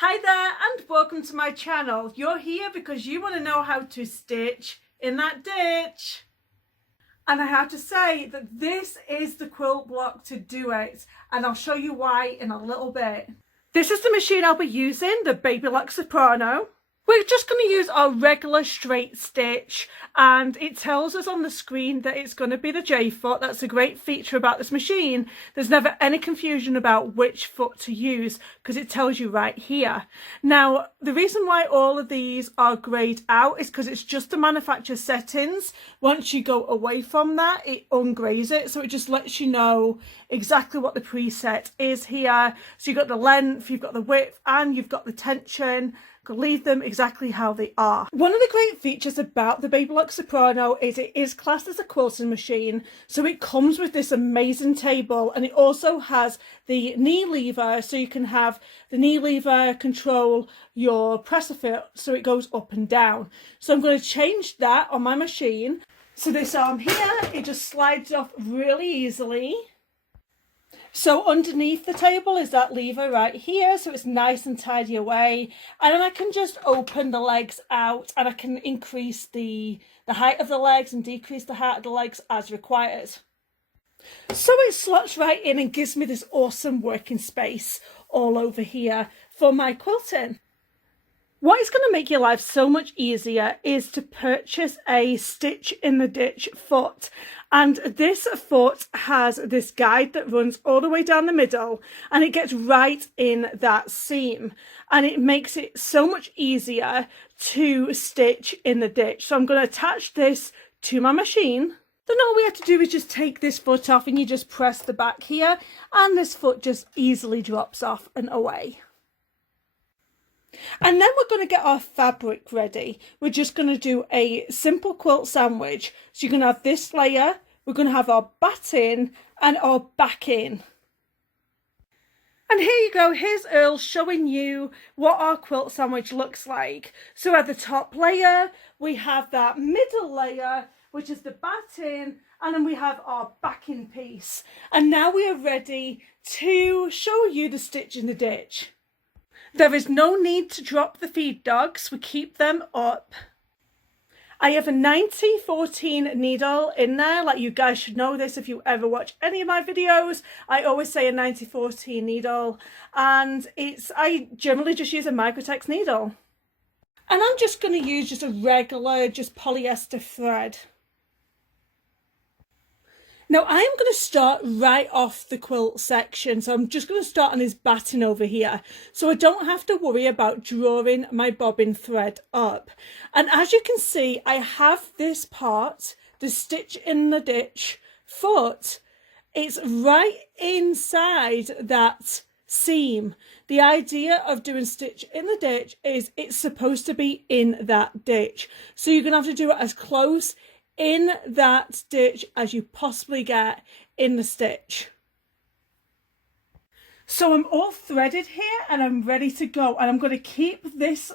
Hi there and welcome to my channel. You're here because you want to know how to stitch in that ditch. And I have to say that this is the quilt block to do it, and I'll show you why in a little bit. This is the machine I'll be using, the Faodail Soprano. We're just going to use our regular straight stitch, and it tells us on the screen that it's going to be the J foot. That's a great feature about this machine. There's never any confusion about which foot to use because it tells you right here. Now, the reason why all of these are greyed out is because it's just the manufacturer settings. Once you go away from that, it ungrays it, so it just lets you know exactly what the preset is here. So you've got the length, you've got the width, and you've got the tension. Leave them exactly how they are. One of the great features about the Faodail Soprano is it is classed as a quilting machine, so it comes with this amazing table, and it also has the knee lever, so you can have the knee lever control your presser foot so it goes up and down. So I'm going to change that on my machine. So this arm here, it just slides off really easily. So underneath the table is that lever right here, so it's nice and tidy away, and then I can just open the legs out, and I can increase the height of the legs and decrease the height of the legs as required. So it slots right in and gives me this awesome working space all over here for my quilting. What is going to make your life so much easier is to purchase a stitch in the ditch foot. And this foot has this guide that runs all the way down the middle, and it gets right in that seam, and it makes it so much easier to stitch in the ditch. So I'm going to attach this to my machine. Then all we have to do is just take this foot off, and you just press the back here, and this foot just easily drops off and away. And then we're going to get our fabric ready. We're just going to do a simple quilt sandwich. So you're going to have this layer, we're going to have our batting and our backing. And here you go, here's Earl showing you what our quilt sandwich looks like. So at the top layer, we have that middle layer, which is the batting, and then we have our backing piece. And now we are ready to show you the stitch in the ditch. There is no need to drop the feed dogs, we keep them up. I have a 90-14 needle in there, like you guys should know this if you ever watch any of my videos. I always say a 90-14 needle, and I generally just use a Microtex needle. And I'm just going to use just a regular, just polyester thread. Now I am going to start right off the quilt section, so I'm just going to start on this batting over here, so I don't have to worry about drawing my bobbin thread up. And as you can see, I have this part, the stitch in the ditch foot, it's right inside that seam. The idea of doing stitch in the ditch is it's supposed to be in that ditch, so you're going to have to do it as close in that stitch as you possibly get in the stitch. So I'm all threaded here and I'm ready to go, and I'm going to keep this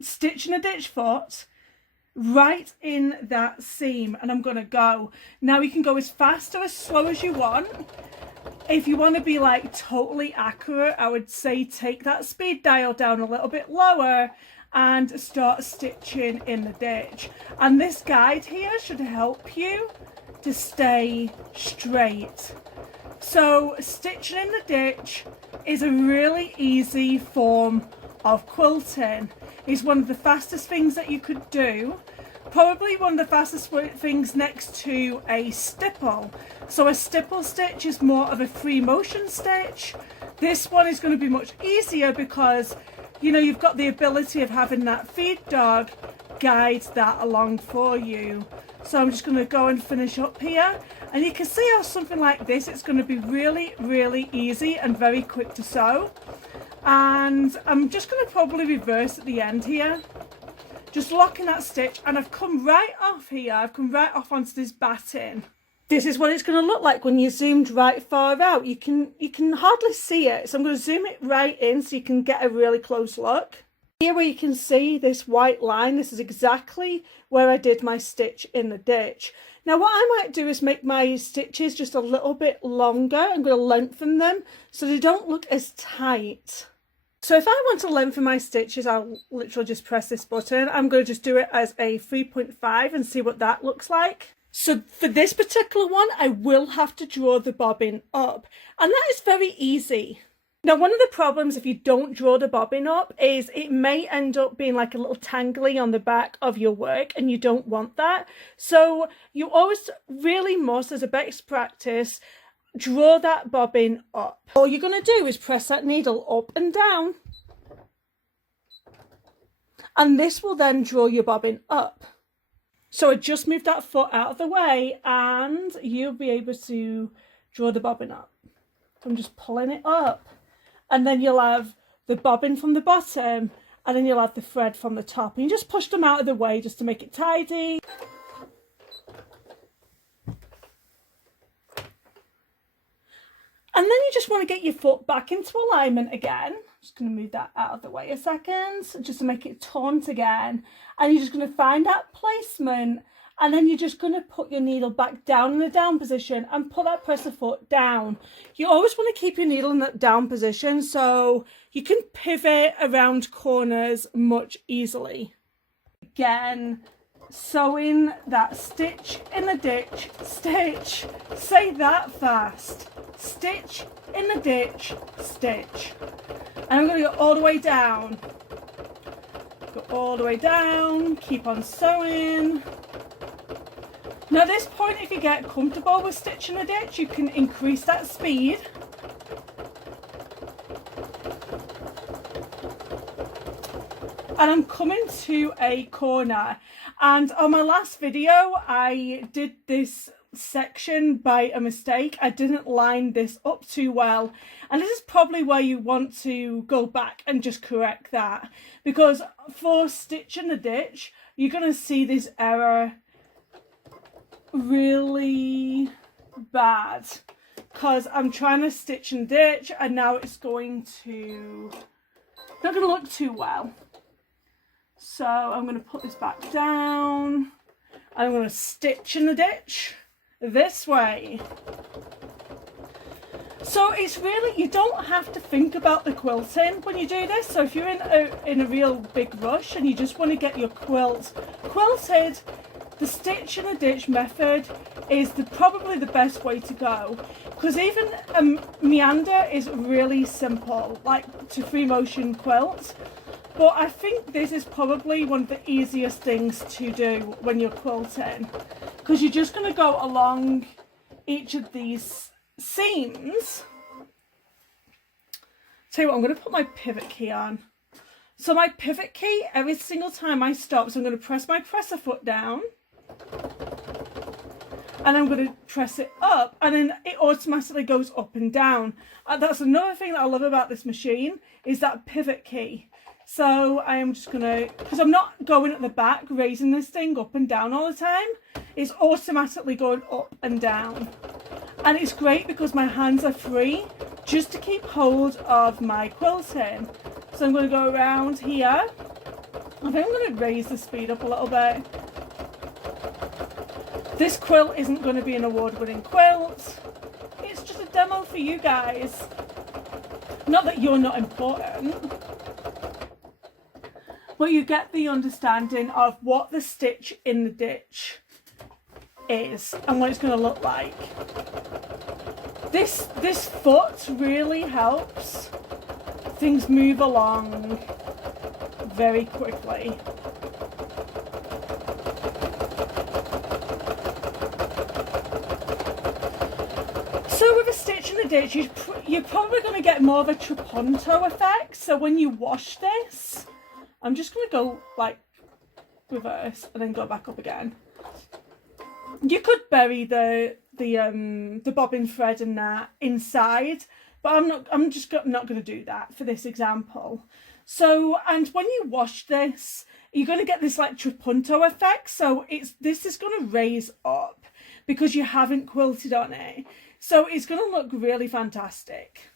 stitch in the ditch foot right in that seam, and I'm going to go. Now you can go as fast or as slow as you want. If you want to be like totally accurate, I would say take that speed dial down a little bit lower and start stitching in the ditch. And this guide here should help you to stay straight. So stitching in the ditch is a really easy form of quilting. It's one of the fastest things that you could do. Probably one of the fastest things next to a stipple. So a stipple stitch is more of a free motion stitch. This one is going to be much easier because you know, you've got the ability of having that feed dog guide that along for you. So I'm just going to go and finish up here, and you can see how something like this, it's going to be really, really easy and very quick to sew. And I'm just going to probably reverse at the end here, just locking that stitch, and I've come right off here, I've come right off onto this batting. This is what it's going to look like when you zoomed right far out. You can hardly see it, so I'm going to zoom it right in so you can get a really close look. Here where you can see this white line, this is exactly where I did my stitch in the ditch. Now what I might do is make my stitches just a little bit longer. I'm going to lengthen them so they don't look as tight. So if I want to lengthen my stitches, I'll literally just press this button. I'm going to just do it as a 3.5 and see what that looks like. So for this particular one, I will have to draw the bobbin up, and that is very easy. Now, one of the problems if you don't draw the bobbin up is it may end up being like a little tangly on the back of your work, and you don't want that. So you always really must, as a best practice, draw that bobbin up. All you're going to do is press that needle up and down, and this will then draw your bobbin up. So I just moved that foot out of the way and you'll be able to draw the bobbin up. I'm just pulling it up, and then you'll have the bobbin from the bottom, and then you'll have the thread from the top, and you just push them out of the way just to make it tidy. And then you just want to get your foot back into alignment again. Just going to move that out of the way a second, just to make it taunt again. And you're just going to find that placement, and then you're just going to put your needle back down in the down position and put that presser foot down. You always want to keep your needle in that down position so you can pivot around corners much easily. Again, sewing that stitch in the ditch, stitch, say that fast, stitch in the ditch, stitch. And I'm going to go all the way down, go all the way down, keep on sewing. Now at this point, if you get comfortable with stitching a ditch, you can increase that speed. And I'm coming to a corner, and on my last video I did this section by a mistake. I didn't line this up too well, and this is probably where you want to go back and just correct that, because for stitching a ditch you're going to see this error really bad, because I'm trying to stitch and ditch and now it's going to not going to look too well. So I'm going to put this back down. I'm going to stitch in the ditch this way. So it's really, you don't have to think about the quilting when you do this. So if you're in a real big rush and you just want to get your quilt quilted, the stitch in the ditch method is probably the best way to go, because even a meander is really simple, like to free motion quilt. But I think this is probably one of the easiest things to do when you're quilting, because you're just going to go along each of these seams. Tell you what, I'm going to put my pivot key on. So my pivot key, every single time I stop, so I'm going to press my presser foot down, and I'm going to press it up, and then it automatically goes up and down. That's another thing that I love about this machine, is that pivot key. So I am just going to, because I'm not going at the back raising this thing up and down all the time, it's automatically going up and down. And it's great because my hands are free just to keep hold of my quilting. So I'm going to go around here. I think I'm going to raise the speed up a little bit. This quilt isn't going to be an award-winning quilt. It's just a demo for you guys. Not that you're not important, but you get the understanding of what the stitch in the ditch is and what it's going to look like. This foot really helps things move along very quickly. So with a stitch in the ditch, you're probably going to get more of a trapunto effect. So when you wash this, I'm just going to go like reverse and then go back up again. You could bury the bobbin thread in that inside, but I'm just not going to do that for this example. So, and when you wash this, you're going to get this like trapunto effect. So this is going to raise up because you haven't quilted on it. So it's going to look really fantastic.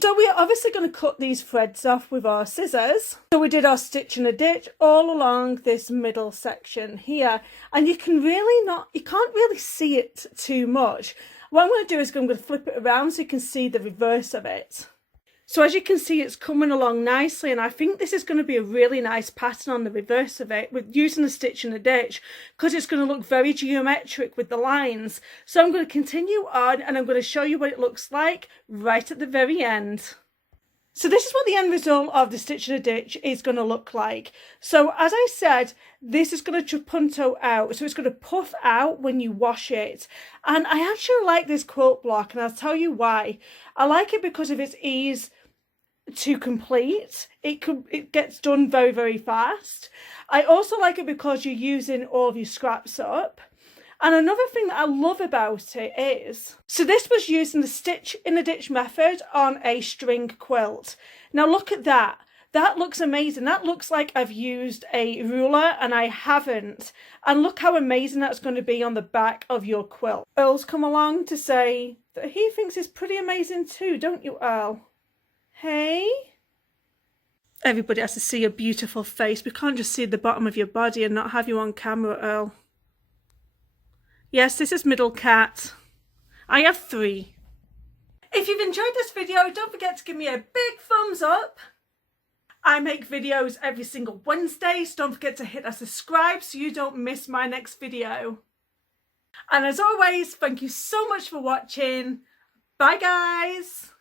So we are obviously going to cut these threads off with our scissors. So we did our stitch in a ditch all along this middle section here, and you can't really see it too much. What I'm going to do is I'm going to flip it around so you can see the reverse of it. So as you can see, it's coming along nicely, and I think this is going to be a really nice pattern on the reverse of it with using a stitch and a ditch, because it's going to look very geometric with the lines. So I'm going to continue on and I'm going to show you what it looks like right at the very end. So this is what the end result of the stitch and a ditch is going to look like. So as I said, this is going to trapunto out, so it's going to puff out when you wash it. And I actually like this quilt block, and I'll tell you why. I like it because of its ease to complete. It gets done very, very fast. I also like it because you're using all of your scraps up. And another thing that I love about it is, so this was using the stitch in the ditch method on a string quilt. Now look at that. That looks amazing. That looks like I've used a ruler and I haven't. And look how amazing that's going to be on the back of your quilt. Earl's come along to say that he thinks it's pretty amazing too, don't you, Earl? Hey? Everybody has to see your beautiful face. We can't just see the bottom of your body and not have you on camera, Earl. Yes, this is Middle Cat. I have 3. If you've enjoyed this video, don't forget to give me a big thumbs up. I make videos every single Wednesday, so don't forget to hit that subscribe so you don't miss my next video. And as always, thank you so much for watching. Bye guys!